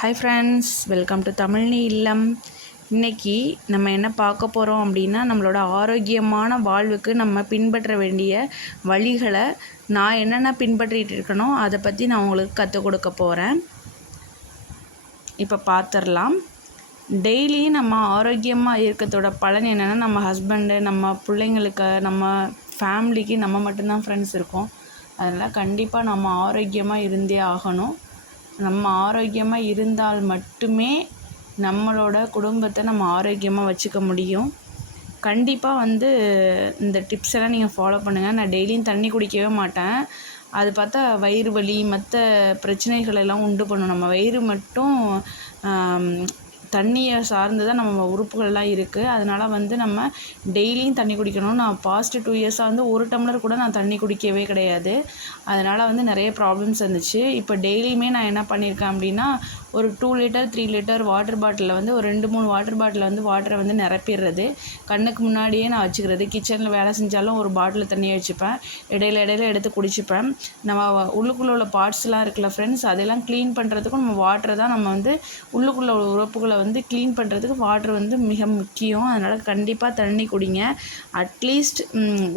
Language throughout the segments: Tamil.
ஹாய் ஃப்ரெண்ட்ஸ், வெல்கம் டு தமிழ்னி இல்லம். இன்றைக்கி நம்ம என்ன பார்க்க போகிறோம் அப்படின்னா, நம்மளோட ஆரோக்கியமான வாழ்வுக்கு நம்ம பின்பற்ற வேண்டிய வழிகளை நான் என்னென்ன பின்பற்றிட்டு இருக்கனோ அதை பற்றி நான் உங்களுக்கு கற்றுக் கொடுக்க போகிறேன். இப்போ பார்த்துடலாம். டெய்லியும் நம்ம ஆரோக்கியமாக இருக்கிறதோட பலன் என்னென்னா, நம்ம ஹஸ்பண்டு, நம்ம பிள்ளைங்களுக்கு, நம்ம ஃபேமிலிக்கு நம்ம மட்டும்தான் ஃப்ரெண்ட்ஸ் இருக்கோம். அதனால் கண்டிப்பாக நம்ம ஆரோக்கியமாக இருந்தே ஆகணும். நம்ம ஆரோக்கியமாக இருந்தால் மட்டுமே நம்மளோட குடும்பத்தை நம்ம ஆரோக்கியமாக வச்சுக்க முடியும். கண்டிப்பாக இந்த டிப்ஸ் எல்லாம் நீங்கள் ஃபாலோ பண்ணுங்கள். நான் டெய்லியும் தண்ணி குடிக்கவே மாட்டேன். அது பார்த்தா வயிறு வலி மற்ற பிரச்சனைகள் எல்லாம் உண்டு பண்ணும். நம்ம வயிறு மட்டும் தண்ணியை சார்ந்து தான் நம்ம உறுப்புகள்லாம் இருக்குது. அதனால் நம்ம டெய்லியும் தண்ணி குடிக்கணும். நான் பாஸ்ட் 2 இயர்ஸாக 1 டம்ளர் கூட நான் தண்ணி குடிக்கவே கிடையாது. அதனால் நிறைய ப்ராப்ளம்ஸ் இருந்துச்சு. இப்போ டெய்லியுமே நான் என்ன பண்ணியிருக்கேன் அப்படின்னா, ஒரு 2 லிட்டர் 3 லிட்டர் வாட்டர் பாட்டிலில் ஒரு 2-3 வாட்டர் பாட்டிலில் வாட்டரை நிரப்பிடுறது. கண்ணுக்கு முன்னாடியே நான் வச்சுக்கிறது. கிச்சனில் வேலை செஞ்சாலும் ஒரு பாட்டில் தண்ணியை வச்சுப்பேன். இடையில எடுத்து குடிச்சுப்பேன். நம்ம உள்ளுக்குள்ளே உள்ள பார்ட்ஸ்லாம் இருக்குல்ல ஃப்ரெண்ட்ஸ், அதெல்லாம் க்ளீன் பண்ணுறதுக்கும் நம்ம வாட்டரை தான் நம்ம உள்ளுக்குள்ள உறுப்புகளை க்ளீன் பண்ணுறதுக்கு வாட்டர் மிக முக்கியம். அதனால் கண்டிப்பாக தண்ணி குடிங்க. அட்லீஸ்ட்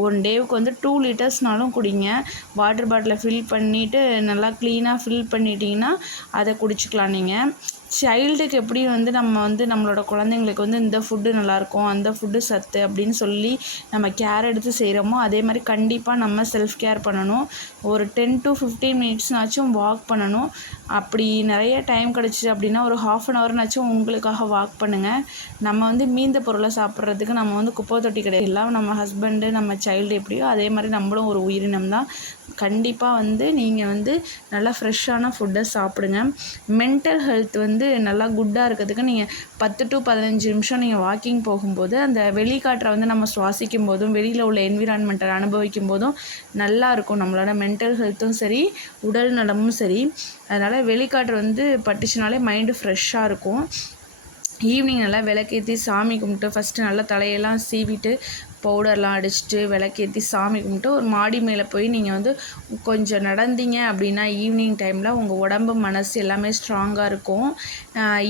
1 டேவுக்கு 2 லிட்டர்ஸ்னாலும் குடிங்க. வாட்டர் பாட்டிலை ஃபில் பண்ணிவிட்டு நல்லா க்ளீனாக ஃபில் பண்ணிட்டீங்கன்னா அதை குடிச்சிக்கலாம். நீங்கள் சைல்டுக்கு எப்படி நம்ம நம்மளோட குழந்தைங்களுக்கு இந்த ஃபுட்டு நல்லாயிருக்கும், அந்த ஃபுட்டு சத்து அப்படின்னு சொல்லி நம்ம கேர் எடுத்து செய்கிறோமோ, அதே மாதிரி கண்டிப்பாக நம்ம செல்ஃப் கேர் பண்ணணும். ஒரு 10 to 15 மினிட்ஸ்னாச்சும் வாக் பண்ணணும். அப்படி நிறைய டைம் கிடச்சிச்சு அப்படின்னா ஒரு 1/2 an hourனாச்சும் உங்களுக்காக வாக் பண்ணுங்கள். நம்ம மீந்த பொருளை சாப்பிட்றதுக்கு நம்ம குப்பை தொட்டி கிடையாது. எல்லாம் நம்ம ஹஸ்பண்டு, நம்ம சைல்டு எப்படியோ அதே மாதிரி நம்மளும் ஒரு உயிரினம் தான். கண்டிப்பாக நீங்கள் நல்லா ஃப்ரெஷ்ஷான ஃபுட்டை சாப்பிடுங்க. மென்டல் ஹெல்த் நல்லா குட்டாக இருக்கிறதுக்கு நீங்கள் 10 to 15 நிமிஷம் நீங்கள் வாக்கிங் போகும்போது அந்த வெளிக்காற்றை நம்ம சுவாசிக்கும் போதும் வெளியில் உள்ள என்விரான்மெண்ட்டை அனுபவிக்கும் போதும் நல்லா இருக்கும். நம்மளோட மென்டல் ஹெல்த்தும் சரி, உடல் நலமும் சரி. அதனால் வெளிக்காற்று பட்டுச்சுனாலே மைண்டு ஃப்ரெஷ்ஷாக இருக்கும். ஈவினிங் நல்லா விளக்கேற்றி சாமி கும்பிட்டு ஃபஸ்ட்டு நல்லா தலையெல்லாம் சீவிட்டு பவுடர்லாம் அடிச்சுட்டு விளக்கேற்றி சாமி கும்பிட்டு ஒரு மாடி மேலே போய் நீங்கள் கொஞ்சம் நடந்தீங்க அப்படின்னா ஈவினிங் டைமில் உங்கள் உடம்பு மனசு எல்லாமே ஸ்ட்ராங்காக இருக்கும்.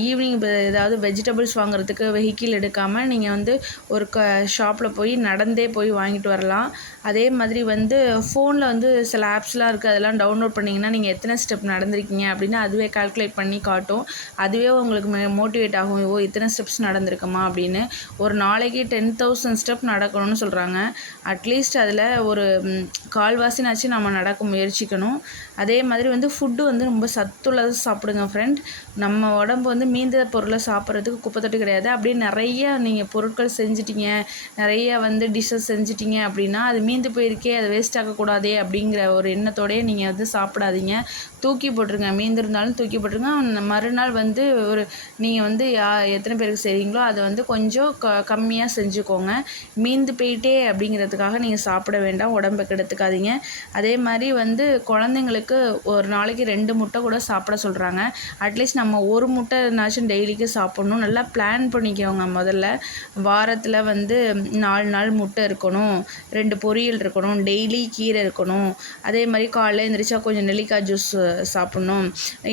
ஈவினிங் ஏதாவது வெஜிடபிள்ஸ் வாங்குறதுக்கு வெஹிக்கிள் எடுக்காமல் நீங்கள் ஒரு ஷாப்பில் போய் நடந்தே போய் வாங்கிட்டு வரலாம். அதே மாதிரி ஃபோனில் சில ஆப்ஸ்லாம் இருக்குது. அதெல்லாம் டவுன்லோட் பண்ணிங்கன்னா நீங்கள் எத்தனை ஸ்டெப் நடந்திருக்கீங்க அப்படின்னு அதுவே கால்குலேட் பண்ணி காட்டும். அதுவே உங்களுக்கு மோட்டிவேட் ஆகும். இத்தனை ஸ்டெப்ஸ் நடந்திருக்குமா அப்படின்னு. ஒரு நாளைக்கு 10,000 ஸ்டெப் நடக்கணும்னு சொல்கிறாங்க. அட்லீஸ்ட் அதில் ஒரு கால்வாசினாச்சும் நம்ம நடக்க முயற்சிக்கணும். அதே மாதிரி ஃபுட்டு ரொம்ப சத்துள்ளதாக சாப்பிடுங்க ஃப்ரெண்ட். நம்ம உடம்பு மீந்த பொருளை சாப்பிட்றதுக்கு குப்பை தொட்டி கிடையாது. அப்படியே நிறைய நீங்கள் பொருட்கள் செஞ்சிட்டிங்க, நிறைய டிஷ்ஷஸ் செஞ்சிட்டிங்க அப்படின்னா அது மீந்து போயிருக்கே, அதை வேஸ்ட் ஆகக்கூடாதே அப்படிங்கிற ஒரு எண்ணத்தோடையே நீங்கள் சாப்பிடாதீங்க. தூக்கி போட்டுருங்க. மீந்திருந்தாலும் தூக்கி போட்டுருங்க. மறுநாள் ஒரு நீங்கள் எத்தனை பேருக்கு செய்கிறீங்களோ அதை கொஞ்சம் கம்மியாக செஞ்சுக்கோங்க. மீந்து போயிட்டே அப்படிங்கிறதுக்காக நீங்கள் சாப்பிட வேண்டாம், உடம்பை கெடுத்துக்காதீங்க. அதே மாதிரி குழந்தைங்களுக்கு ஒரு நாளைக்கு 2 முட்டை கூட சாப்பிட சொல்கிறாங்க. அட்லீஸ்ட் நம்ம 1 முட்டைனாச்சும் டெய்லிக்கு சாப்பிட்ணும். நல்லா பிளான் பண்ணிக்கோங்க. முதல்ல வாரத்தில் 4 நாள் முட்டை இருக்கணும், 2 பொரியல் இருக்கணும், டெய்லி கீரை இருக்கணும். அதே மாதிரி காலையில் எழுந்திரிச்சா கொஞ்சம் நெல்லிக்காய் ஜூஸ் சாப்பிட்ணும்.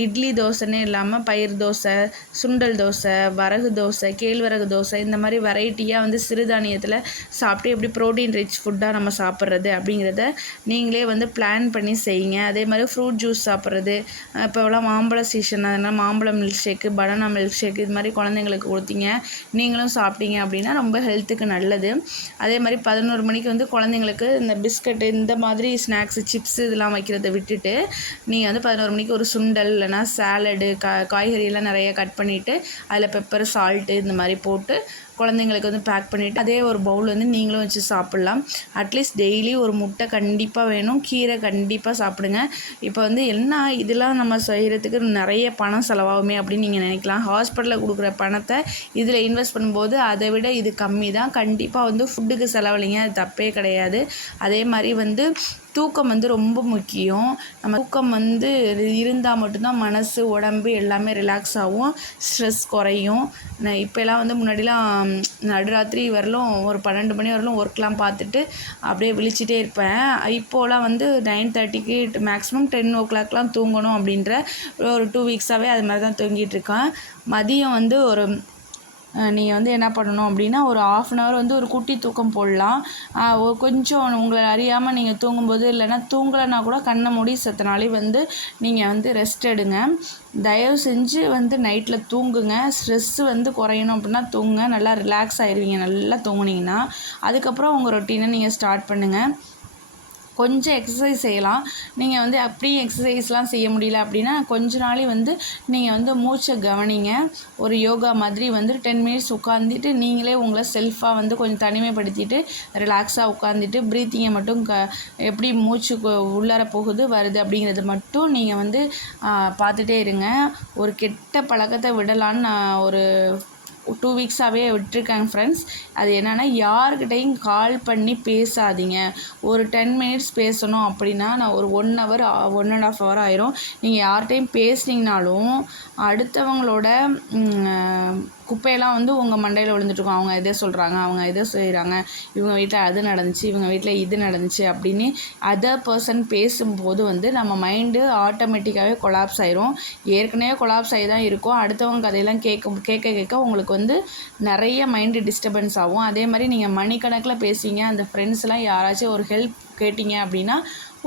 இட்லி தோசைன்னே இல்லாமல் பயிர் தோசை, சுண்டல் தோசை, வரகு தோசை, கேழ்வரகு தோசை, இந்த மாதிரி வெரைட்டியாக சிறுதானியத்தில் சாப்பிட்டு எப்படி ப்ரோட்டீன் ரிச் ஃபுட்டாக நம்ம சாப்பிட்றது அப்படிங்கிறத நீங்களே பிளான் பண்ணி செய்யுங்க. அதே மாதிரி ஃப்ரூட் ஜூஸ் சாப்பிட்றது. இப்போலாம் மாம்பழ சீசன், அதனால் மாம்பழம் milk shake, banana milk shake இது மாதிரி குழந்தைங்களுக்கு கொடுத்தீங்க, நீங்களும் சாப்பிட்டீங்க அப்படின்னா ரொம்ப ஹெல்த்துக்கு நல்லது. அதே மாதிரி 11 மணிக்கு குழந்தைங்களுக்கு இந்த பிஸ்கட்டு, இந்த மாதிரி ஸ்நாக்ஸு, சிப்ஸு இதெல்லாம் வைக்கிறத விட்டுட்டு நீங்கள் 11 மணிக்கு ஒரு சுண்டல் இல்லைனா சாலடு, காய்கறியெல்லாம் நிறைய கட் பண்ணிவிட்டு அதில் பெப்பர், சால்ட்டு இந்த மாதிரி போட்டு குழந்தைங்களுக்கு பேக் பண்ணிவிட்டு அதே ஒரு பவுல் நீங்களும் வச்சு சாப்பிட்லாம். அட்லீஸ்ட் டெய்லி ஒரு முட்டை கண்டிப்பாக வேணும், கீரை கண்டிப்பாக சாப்பிடுங்க. இப்போ என்ன இதெல்லாம் நம்ம செய்கிறதுக்கு நிறைய பணம் செலவாகுமே அப்படின்னு நீங்கள் நினைக்கலாம். ஹாஸ்பிட்டலில் கொடுக்குற பணத்தை இதில் இன்வெஸ்ட் பண்ணும்போது அதை விட இது கம்மி தான். கண்டிப்பாக ஃபுட்டுக்கு செலவழிங்க, அது தப்பே கிடையாது. அதே மாதிரி தூக்கம் வந்து ரொம்ப முக்கியம். நம்ம தூக்கம் வந்து இருந்தால் மட்டும்தான் மனசு உடம்பு எல்லாமே ரிலாக்ஸ் ஆகும், ஸ்ட்ரெஸ் குறையும். இப்போலாம் வந்து முன்னாடிலாம் நடுராத்திரி வரலும் ஒரு 12 மணி வரலும் ஒர்க்லாம் பார்த்துட்டு அப்படியே விழிச்சிட்டே இருப்பேன். இப்போலாம் வந்து 9:30க்கு மேக்ஸிமம் 10 o'clockலாம் தூங்கணும் அப்படின்ற ஒரு 2 வீக்ஸாகவே அது மாதிரி தான் தூங்கிட்டுருக்கேன். மதியம் வந்து ஒரு நீங்கள் வந்து என்ன பண்ணணும் அப்படின்னா ஒரு 1/2 hour வந்து ஒரு குட்டி தூக்கம் போடலாம். கொஞ்சம் உங்களை அறியாமல் நீங்கள் தூங்கும்போது இல்லைன்னா தூங்கலைன்னா கூட கண்ணை மூடி செத்த நாளே வந்து நீங்கள் வந்து ரெஸ்ட் எடுங்க. தயவு செஞ்சு வந்து நைட்டில் தூங்குங்க. ஸ்ட்ரெஸ்ஸு வந்து குறையணும் அப்படின்னா தூங்குங்க. நல்லா ரிலாக்ஸ் ஆயிடுவீங்க நல்லா தூங்குனீங்கன்னா. அதுக்கப்புறம் உங்கள் ரொட்டீனை நீங்கள் ஸ்டார்ட் பண்ணுங்கள். கொஞ்சம் எக்ஸசைஸ் செய்யலாம். நீங்கள் வந்து அப்படியும் எக்ஸசைஸ்லாம் செய்ய முடியல அப்படின்னா கொஞ்ச நாளே வந்து நீங்கள் வந்து மூச்சை கவனிங்க. ஒரு யோகா மாதிரி வந்து 10 மினிட்ஸ் உட்காந்துட்டு நீங்களே உங்களை செல்ஃபாக வந்து கொஞ்சம் தனிமைப்படுத்திட்டு ரிலாக்ஸாக உட்காந்துட்டு ப்ரீத்திங்கை மட்டும் எப்படி மூச்சு உள்ளார போகுது வருது அப்படிங்கிறது மட்டும் நீங்கள் வந்து பார்த்துட்டே இருங்க. ஒரு கெட்ட பழக்கத்தை விடலான்னு நான் ஒரு 2 வீக்ஸாகவே விட்டுருக்கேன் ஃப்ரெண்ட்ஸ். அது என்னென்னா யாருக்கிட்டையும் கால் பண்ணி பேசாதீங்க. ஒரு 10 மினிட்ஸ் பேசணும் அப்படின்னா நான் ஒரு 1 hour 1.5 hour ஆயிரும். நீங்கள் யார்கிட்டையும் பேசுனீங்கனாலும் அடுத்தவங்களோட குப்பையெல்லாம் வந்து உங்கள் மண்டையில் விழுந்துட்டுருக்கும். அவங்க எதை சொல்கிறாங்க, அவங்க எதை செய்கிறாங்க, இவங்க வீட்டில் அது நடந்துச்சு, இவங்க வீட்டில் இது நடந்துச்சு அப்படின்னு அதர் பர்சன் பேசும்போது வந்து நம்ம மைண்டு ஆட்டோமேட்டிக்காகவே கொலாப்ஸ் ஆயிரும். ஏற்கனவே கொலாப்ஸ் ஆகி தான் இருக்கும். அடுத்தவங்க கதையெல்லாம் கேட்க உங்களுக்கு வந்து நிறைய மைண்டு டிஸ்டர்பன்ஸ் ஆகும். அதே மாதிரி நீங்கள் மணிக்கணக்கில் பேசிங்க, அந்த ஃப்ரெண்ட்ஸ்லாம் யாராச்சும் ஒரு ஹெல்ப் கேட்டிங்க அப்படின்னா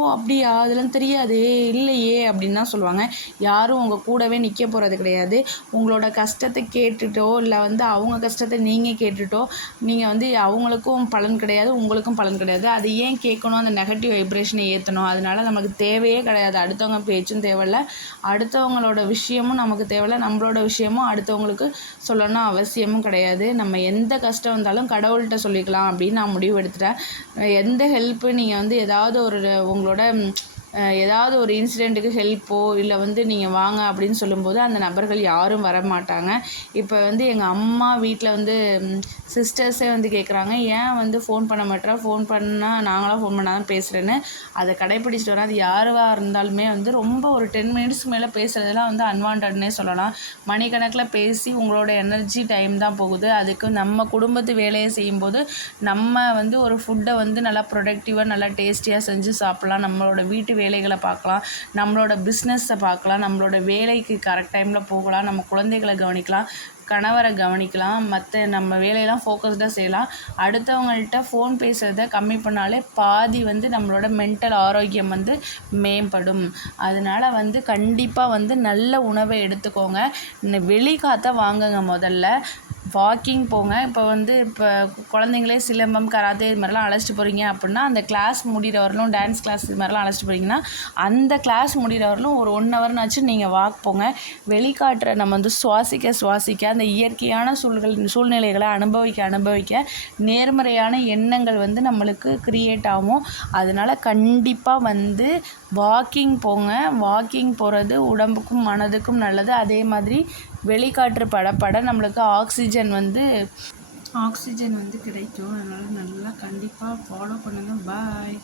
ஓ அப்படியா அதெல்லாம் தெரியாதே இல்லையே அப்படின்னு தான் சொல்லுவாங்க. யாரும் உங்கள் கூடவே நிற்க போகிறது கிடையாது. உங்களோட கஷ்டத்தை கேட்டுட்டோ இல்லை வந்து அவங்க கஷ்டத்தை நீங்கள் கேட்டுட்டோ நீங்கள் வந்து அவங்களுக்கும் பலன் கிடையாது, உங்களுக்கும் பலன் கிடையாது. அது ஏன் கேட்கணும், அந்த நெகட்டிவ் வைப்ரேஷனை ஏற்றணும்? அதனால் நமக்கு தேவையே கிடையாது. அடுத்தவங்க பேச்சும் தேவையில்லை, அடுத்தவங்களோட விஷயமும் நமக்கு தேவையில்லை, நம்மளோட விஷயமும் அடுத்தவங்களுக்கு சொல்லணும் அவசியமும் கிடையாது. நம்ம எந்த கஷ்டம் வந்தாலும் கடவுள்கிட்ட சொல்லிக்கலாம் அப்படின்னு நான் முடிவு எடுத்துட்டேன். எந்த ஹெல்ப்பு நீங்கள் வந்து ஏதாவது ஒரு உங்களோட ஏதாவது ஒரு இன்சிடெண்ட்டுக்கு ஹெல்ப்போ இல்லை வந்து நீங்கள் வாங்க அப்படின்னு சொல்லும்போது அந்த நபர்கள் யாரும் வர மாட்டாங்க. இப்போ வந்து எங்கள் அம்மா வீட்டில் வந்து சிஸ்டர்ஸே வந்து கேட்குறாங்க, ஏன் வந்து ஃபோன் பண்ண மாட்டேறா, ஃபோன் பண்ணால் நாங்களாம் ஃபோன் பண்ணால் தான் பேசுகிறேன்னு. அதை கடைப்பிடிச்சிட்டு வரேன். அது யாராக இருந்தாலுமே வந்து ரொம்ப ஒரு 10 மினிட்ஸ்க்கு மேலே பேசுகிறதுலாம் வந்து அன்வான்டட்னே சொல்லலாம். மணிக்கணக்கில் பேசி உங்களோட எனர்ஜி டைம் தான் போகுது. அதுக்கு நம்ம குடும்பத்து வேலையை செய்யும்போது நம்ம வந்து ஒரு ஃபுட்டை வந்து நல்லா ப்ரொடக்டிவாக நல்லா டேஸ்டியாக செஞ்சு சாப்பிட்லாம். நம்மளோட வீட்டு வேலைகளை பார்க்கலாம், நம்மளோட பிஸ்னஸை பார்க்கலாம், நம்மளோட வேலைக்கு கரெக்ட் டைமில் போகலாம், நம்ம குழந்தைகளை கவனிக்கலாம், கணவரை கவனிக்கலாம், மற்ற நம்ம வேலையெல்லாம் ஃபோக்கஸ்டாக செய்யலாம். அடுத்தவங்கள்ட்ட ஃபோன் பேசுகிறத கம்மி பண்ணாலே பாதி வந்து நம்மளோட மென்டல் ஆரோக்கியம் வந்து மேம்படும். அதனால் வந்து கண்டிப்பாக வந்து நல்ல உணவை எடுத்துக்கோங்க. வெளிக்காற்றை வாங்குங்க. முதல்ல வாக்கிங் போங்க. இப்போ குழந்தைங்களே சிலம்பம், கராத்தே இது மாதிரிலாம் அழைச்சிட்டு போகிறீங்க அப்படின்னா அந்த கிளாஸ் முடிகிற வரலும், டான்ஸ் கிளாஸ் இது மாதிரிலாம் அழைச்சிட்டு போகிறீங்கன்னா அந்த கிளாஸ் முடிகிற வரலும் ஒரு 1 hourனாச்சும் நீங்கள் வாக் போங்க. வெளிக்காற்றை நம்ம வந்து சுவாசிக்க அந்த இயற்கையான சூழ்நிலைகளை அனுபவிக்க நேர்மறையான எண்ணங்கள் வந்து நம்மளுக்கு க்ரியேட் ஆகும். அதனால் கண்டிப்பாக வந்து வாக்கிங் போங்க. வாக்கிங் போகிறது உடம்புக்கும் மனதுக்கும் நல்லது. அதே மாதிரி வெளிக்காற்று பட நம்மளுக்கு ஆக்சிஜன் வந்து கிடைக்கும். அதனால் நல்லா கண்டிப்பாக ஃபாலோ பண்ணுங்கள். பாய்.